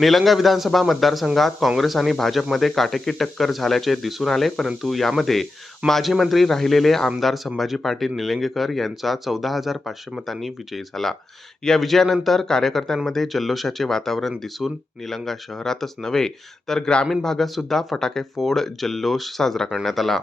निलंगा विधानसभा मतदारसंघात काँग्रेस आणि भाजपमध्ये काटेकी टक्कर झाल्याचे दिसून आले परंतु यामध्ये माजी मंत्री राहिलेले आमदार संभाजी पाटील निलंगेकर यांचा चौदा हजार पाचशे मतांनी विजयी झाला. या विजयानंतर कार्यकर्त्यांमध्ये जल्लोषाचे वातावरण दिसून निलंगा शहरातच नव्हे तर ग्रामीण भागात सुद्धा फटाके फोड जल्लोष साजरा करण्यात आला.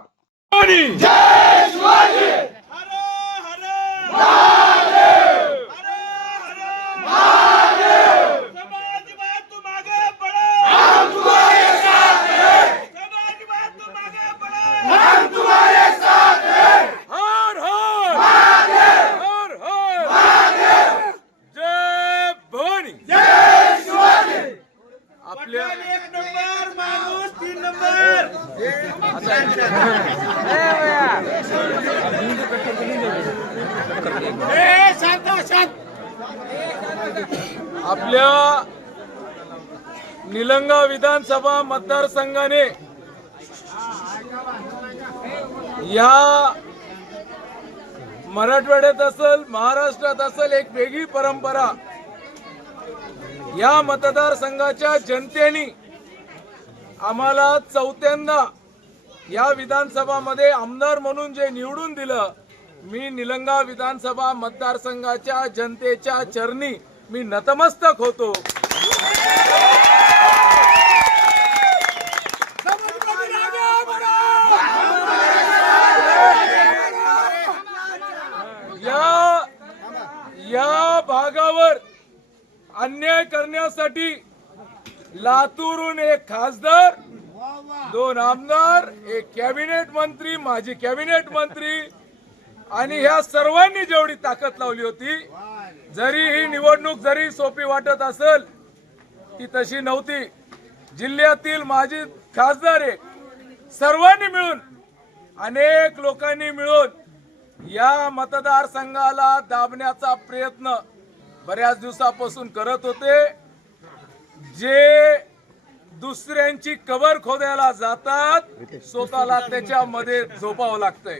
आपल्या निलंगा विधानसभा मतदारसंघाने या मराठवाड्यात असेल महाराष्ट्रात असेल एक वेगळी परंपरा. या मतदारसंघाच्या जनतेने आम्हाला चौथ्यांदा या विधानसभामध्ये आमदार म्हणून जे निवडून दिलं मी निलंगा विधानसभा मतदारसंघाच्या जनतेच्या चरणी मी नतमस्तक होतो. या या भागावर अन्याय करण्यासाठी लातूरून एक खासदार दोन आमदार एक कॅबिनेट मंत्री माजी कॅबिनेट मंत्री आणि ह्या सर्वांनी जेवढी ताकद लावली होती जरी ही निवडणूक जरी सोपी वाटत असेल ती तशी नव्हती. जिल्ह्यातील माजी खासदार एक सर्वांनी मिळून अनेक लोकांनी मिळून या मतदारसंघाला दाबण्याचा प्रयत्न बऱ्याच दिवसापासून करत होते. जे दुसऱ्यांची कबर खोदायला जातात स्वतःला त्याच्यामध्ये झोपावं लागतंय.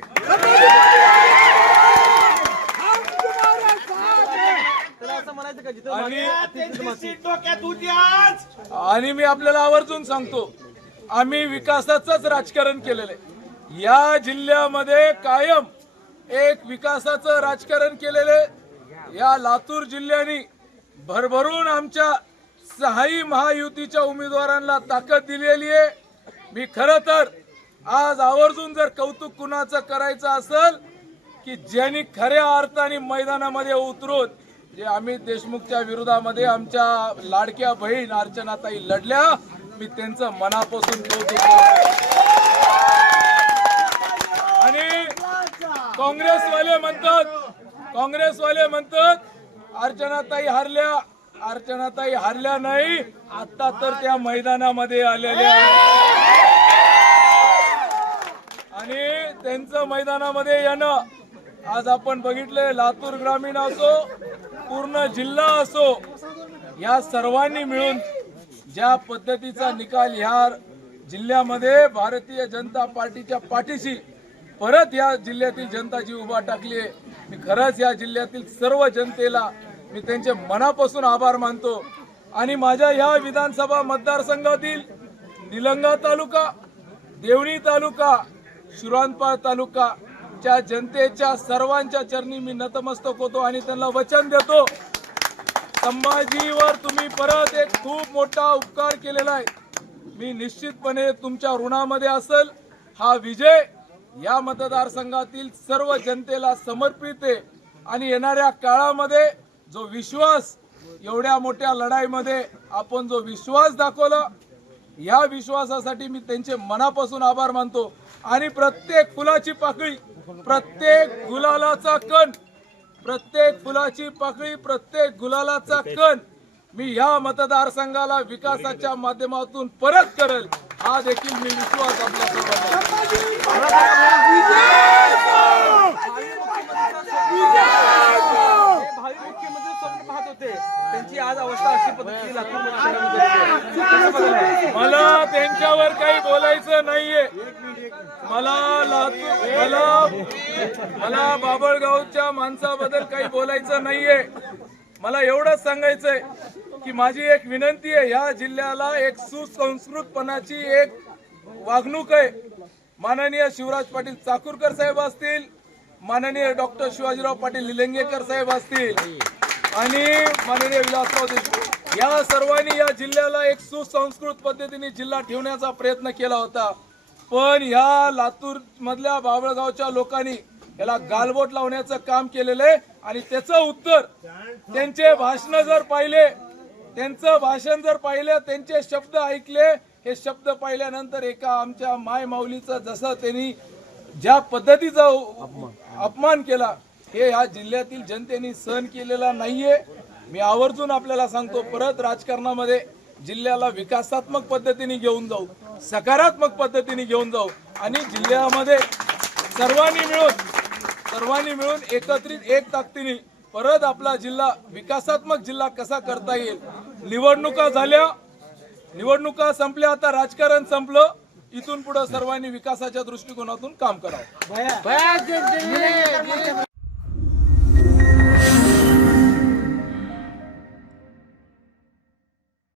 आणि आणि मी आपल्याला आवर्जून सांगतो आम्ही विकासाचंच राजकारण केलेलं आहे. या जिल्ह्यामध्ये कायम एक विकासाचं राजकारण केलेलं आहे. या लातूर जिल्ह्याने भरभरून आमच्या सहाही महायुतीच्या उमेदवारांना ताकद दिलेली आहे. मी खरं तर आज आवर्जून जर कौतुक कुणाचं करायचं असेल की ज्यांनी खऱ्या अर्थाने मैदानामध्ये उतरून जे अमित देशमुखच्या विरोधामध्ये आमच्या लाडक्या बहीण अर्चनाताई लढल्या मी त्यांचं मनापासून कौतुक आणि काँग्रेसवाले म्हणतात काँग्रेसवाले म्हणतात अर्चनाताई हरल्या अर्चनाताई हरल्या नाही आता तर त्या मैदानामध्ये आलेल्या आहेत. आणि त्यांचं मैदानामध्ये येणं आज आपण बघितलंय लातूर ग्रामीण असो पूर्ण जिल्हा असो या सर्वांनी मिळून ज्या पद्धतीचा निकाल ह्या जिल्ह्यामध्ये भारतीय जनता पार्टीच्या पाठीशी परत या जिल्ह्यातील जनता जी उभा टाकली आहे मी खरंच या जिल्ह्यातील सर्व जनतेला मी त्यांचे मनापासून आभार मानतो. आणि माझ्या या विधानसभा मतदारसंघातील निलंगा तालुका देवणी तालुका शिरानपाळ तालुका च्या जनतेच्या सर्वांच्या चरणी मी नतमस्तक होतो आणि त्यांना वचन देतो. संभाजीवर तुम्ही परत एक खूप मोठा उपकार केलेला आहे. मी निश्चितपणे तुमच्या ऋणामध्ये असेल. हा विजय या मतदारसंघातील सर्व जनतेला समर्पित आहे. आणि येणाऱ्या काळामध्ये जो विश्वास एवढ्या मोठ्या लढाईमध्ये आपण जो विश्वास दाखवला या विश्वासासाठी मी त्यांचे मनापासून आभार मानतो. आणि प्रत्येक फुलाची पाकळी प्रत्येक गुलालाचा कण प्रत्येक फुलाची पाकळी प्रत्येक गुलालाचा कण मी ह्या मतदारसंघाला विकासाच्या माध्यमातून परत करेल. हा देखील मी विश्वास आपल्या सर्वांना पद्धतीची लातूर शहरामध्ये करते. कसं बघायला? मला त्यांच्यावर काही नाहीये. मला लातूर मला मला बाबळगावच्या माणसाबद्दल काही बोलायचं नाहीये. मला एवढंच सांगायचंय की माझी एक विनंती आहे या जिल्ह्याला एक सुसंस्कृतपणाची एक वागणूक आहे. माननीय शिवराज पाटील चाकूरकर साहेब असतील माननीय डॉक्टर शिवाजीराव पाटील निलंगेकर साहेब असतील आणि माननीय विलासराव देशमुख. या सर्वांनी या जिल्ह्याला एक सुसंस्कृत पद्धतीने जिल्हा ठेवण्याचा प्रयत्न केला होता. पण ह्या लातूर मधल्या बाबळगावच्या लोकांनी याला गालबोट लावण्याचं काम केलेलं आहे आणि त्याचं उत्तर त्यांचे भाषण जर पाहिले त्यांचं भाषण जर पाहिलं त्यांचे शब्द ऐकले हे शब्द पाहिल्यानंतर एका आमच्या माय माऊलीचं जसं त्यांनी ज्या पद्धतीचा अपमान. केला हे या जिल्ह्यातील जनतेने सहन केलेला नाहीये. मी आवर्जून आपल्याला सांगतो परत राजकारणामध्ये जिल्ह्याला विकासात्मक पद्धतीने घेऊन जाऊ सकारात्मक पद्धतीने घेऊन जाऊ आणि जिल्ह्यामध्ये सर्वांनी मिळून सर्वांनी मिळून एकत्रित एक ताकदीने परत आपला जिल्हा विकासात्मक जिल्हा कसा करता येईल निवडणुका झाल्या निवडणुका संपल्या आता राजकारण संपलं इथून पुढे सर्वांनी विकासाच्या दृष्टिकोनातून काम करावं